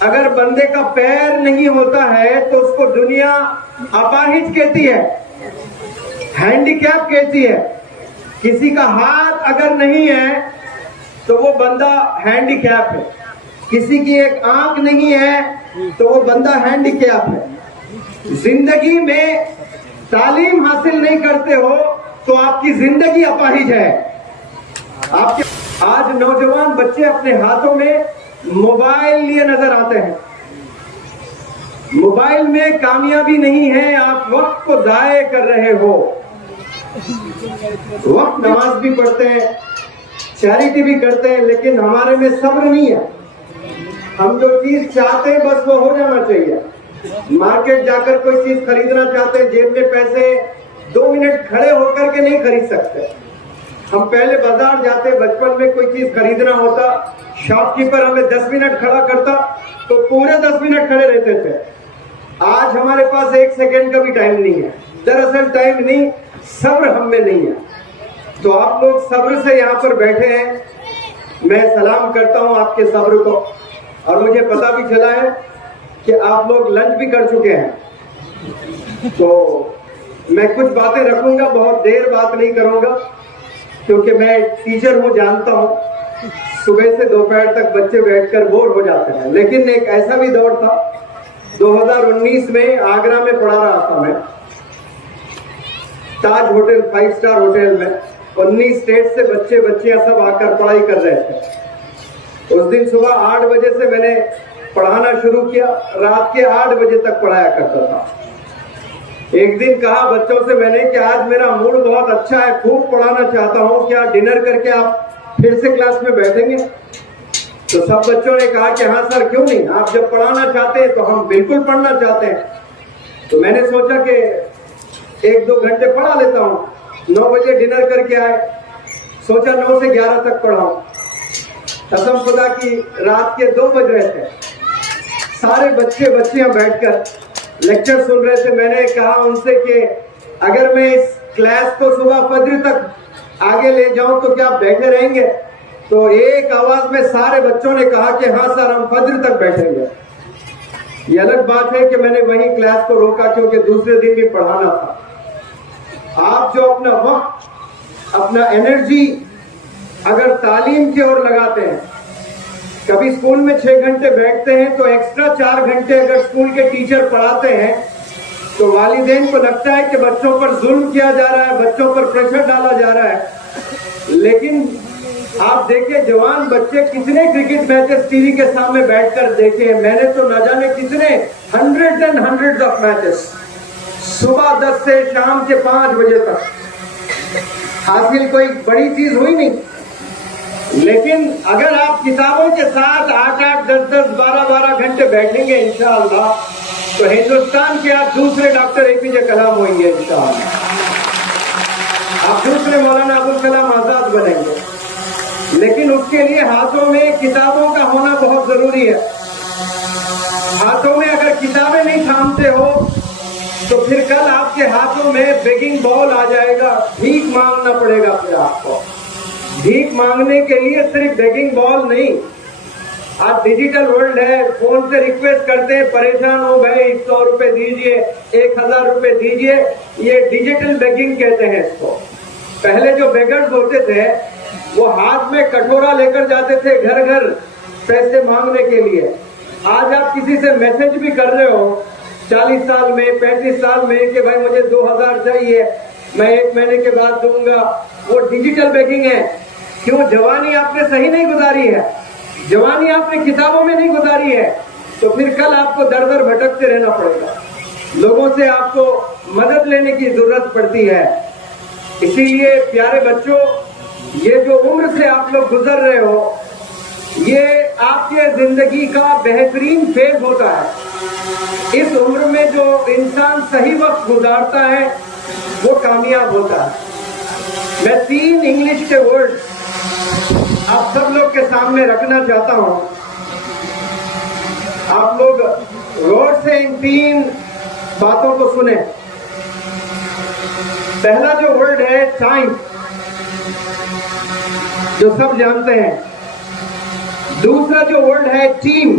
اگر بندے کا پیر نہیں ہوتا ہے تو اس کو دنیا اپاہج کہتی ہے، ہینڈی کیپ کہتی ہے. کسی کا ہاتھ اگر نہیں ہے تو وہ بندہ ہینڈی کیپ ہے. کسی کی ایک آنکھ نہیں ہے تو وہ بندہ ہینڈی کیپ ہے. زندگی میں تعلیم حاصل نہیں کرتے ہو تو آپ کی زندگی اپاہج ہے. آج نوجوان بچے اپنے ہاتھوں میں موبائل لیے نظر آتے ہیں. موبائل میں کامیابی نہیں ہے، آپ وقت کو ضائع کر رہے ہو. وقت نماز بھی پڑھتے ہیں، چیریٹی بھی کرتے ہیں، لیکن ہمارے میں صبر نہیں ہے. ہم جو چیز چاہتے ہیں بس وہ ہو جانا چاہیے. مارکیٹ جا کر کوئی چیز خریدنا چاہتے ہیں، جیب میں پیسے 2 منٹ کھڑے ہو کر کے نہیں خرید سکتے. ہم پہلے بازار جاتے، بچپن میں کوئی چیز خریدنا ہوتا، شاپ کیپر ہمیں 10 منٹ کھڑا کرتا تو پورے 10 منٹ کھڑے رہتے تھے. آج ہمارے پاس 1 سیکنڈ کا بھی ٹائم نہیں ہے. دراصل ٹائم نہیں، صبر ہم میں نہیں ہے. تو آپ لوگ صبر سے یہاں پر بیٹھے ہیں، میں سلام کرتا ہوں آپ کے صبر کو. اور مجھے پتا بھی چلا ہے کہ آپ لوگ لنچ بھی کر چکے ہیں. تو میں کچھ باتیں رکھوں گا، بہت دیر بات نہیں کروں گا کیونکہ میں ٹیچر ہوں، جانتا ہوں صبح سے دوپہر تک بچے بیٹھ کر بور ہو جاتے ہیں. لیکن ایک ایسا بھی دور تھا 2019 میں آگرہ میں پڑھا رہا تھا میں، تاج ہوٹل 5 اسٹار ہوٹل میں. 19 اسٹیٹ سے بچیاں سب آ کر پڑھائی کر رہے تھے. اس دن صبح 8 بجے سے میں نے پڑھانا شروع کیا، رات کے 8 بجے تک پڑھایا کرتا تھا. ایک دن کہا بچوں سے میں نے کہ آج میرا موڈ بہت اچھا ہے، خوب پڑھانا چاہتا ہوں، کیا ڈنر کر کے آپ پھر سے کلاس میں بیٹھیں گے؟ تو سب بچوں نے کہا کہ ہاں سر، کیوں نہیں، آپ جب پڑھانا چاہتے ہیں تو ہم بالکل پڑھنا چاہتے ہیں. تو میں نے سوچا کہ 1-2 گھنٹے پڑھا لیتا ہوں. 9 بجے ڈنر کر کے آئے، سوچا 9 سے 11 تک پڑھاؤں. قسم خدا کی رات کے 2 بج رہے تھے. سارے بچیاں بیٹھ کر لیکچر سن رہے تھے. میں نے کہا ان سے کہ اگر میں اس کلاس کو صبح فجر تک آگے لے جاؤں تو کیا بیٹھے رہیں گے؟ تو ایک آواز میں سارے بچوں نے کہا کہ ہاں سر، ہم فجر تک بیٹھیں گے. یہ الگ بات ہے کہ میں نے وہیں کلاس کو روکا کیونکہ دوسرے دن بھی پڑھانا تھا. آپ جو اپنا وقت، اپنا انرجی اگر تعلیم کی اور لگاتے ہیں، کبھی اسکول میں 6 گھنٹے بیٹھتے ہیں تو ایکسٹرا 4 گھنٹے اگر اسکول کے ٹیچر پڑھاتے ہیں تو والدین کو لگتا ہے کہ بچوں پر ظلم کیا جا رہا ہے، بچوں پر پریشر ڈالا جا رہا ہے. لیکن آپ دیکھیں جوان بچے کتنے کرکٹ میچز ٹی وی کے سامنے بیٹھ کر دیکھے ہیں. میں نے تو نہ جانے کتنے hundred and hundred of matches صبح 10 سے شام کے 5 بجے تک. حاصل کوئی بڑی چیز ہوئی نہیں، لیکن اگر آپ کتابوں کے ساتھ 8-8, 10-10, 12-12 گھنٹے بیٹھیں گے انشاءاللہ تو ہندوستان کے آپ دوسرے ڈاکٹر APJ کلام ہوئیں گے انشاءاللہ. آپ دوسرے مولانا ابوالکلام آزاد بنیں گے. لیکن اس کے لیے ہاتھوں میں کتابوں کا ہونا بہت ضروری ہے. ہاتھوں میں اگر کتابیں نہیں تھامتے ہو تو پھر کل آپ کے ہاتھوں میں بیگنگ بال آ جائے گا، بھیک مانگنا پڑے گا. پھر آپ کو بھیک مانگنے کے لیے صرف بیگنگ بال نہیں، آج ڈیجیٹل ورلڈ ہے، فون سے ریکویسٹ کرتے ہیں، پریشان ہو گئے 100 روپے دیجئے، 1000 روپے دیجئے. یہ ڈیجیٹل بیگنگ کہتے ہیں اس کو. پہلے جو بیگرز ہوتے تھے وہ ہاتھ میں کٹورا لے کر جاتے تھے گھر گھر پیسے مانگنے کے لیے. آج آپ کسی سے میسج بھی کر رہے ہو 40 سال میں 35 سال میں کہ بھائی مجھے 2000 چاہیے، میں 1 مہینے کے بعد دوں گا، وہ ڈیجیٹل بیگنگ ہے. کیوں؟ جوانی آپ نے صحیح نہیں گزاری ہے، جوانی آپ نے کتابوں میں نہیں گزاری ہے. تو پھر کل آپ کو در در بھٹکتے رہنا پڑے گا، لوگوں سے آپ کو مدد لینے کی ضرورت پڑتی ہے. اسی لیے پیارے بچوں، یہ جو عمر سے آپ لوگ گزر رہے ہو یہ آپ کے زندگی کا بہترین فیز ہوتا ہے. اس عمر میں جو انسان صحیح وقت گزارتا ہے وہ کامیاب ہوتا ہے. میں 3 انگلش کے ورڈ آپ سب لوگ کے سامنے رکھنا چاہتا ہوں. آپ لوگ غور سے ان 3 باتوں کو سنیں. پہلا جو ورڈ ہے ٹائم، جو سب جانتے ہیں. دوسرا جو ورڈ ہے ٹیم،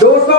200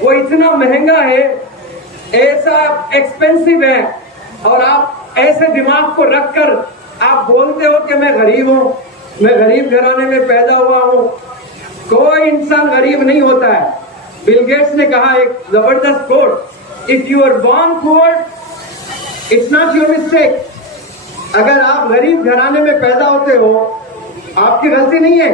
وہ اتنا مہنگا ہے, ایسا ایکسپینسو ہے, اور آپ ایسے دماغ کو رکھ کر آپ بولتے ہو کہ میں غریب ہوں, میں غریب گھرانے میں پیدا ہوا ہوں. کوئی انسان غریب نہیں ہوتا ہے. بل گیٹس نے کہا ایک زبردست کوٹ, اف یو آر بورن پور اٹس ناٹ یور مسٹیک. اگر آپ غریب گھرانے میں پیدا ہوتے ہو آپ کی غلطی نہیں ہے.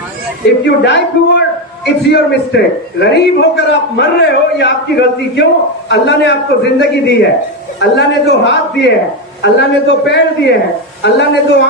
اف یو ڈائی پور اٹس یور مسٹیک. غریب ہو کر آپ مر رہے ہو یہ آپ کی غلطی. کیوں؟ اللہ نے آپ کو زندگی دی ہے, اللہ نے جو ہاتھ دیے ہیں, اللہ نے جو پیر دیے ہیں, اللہ نے جو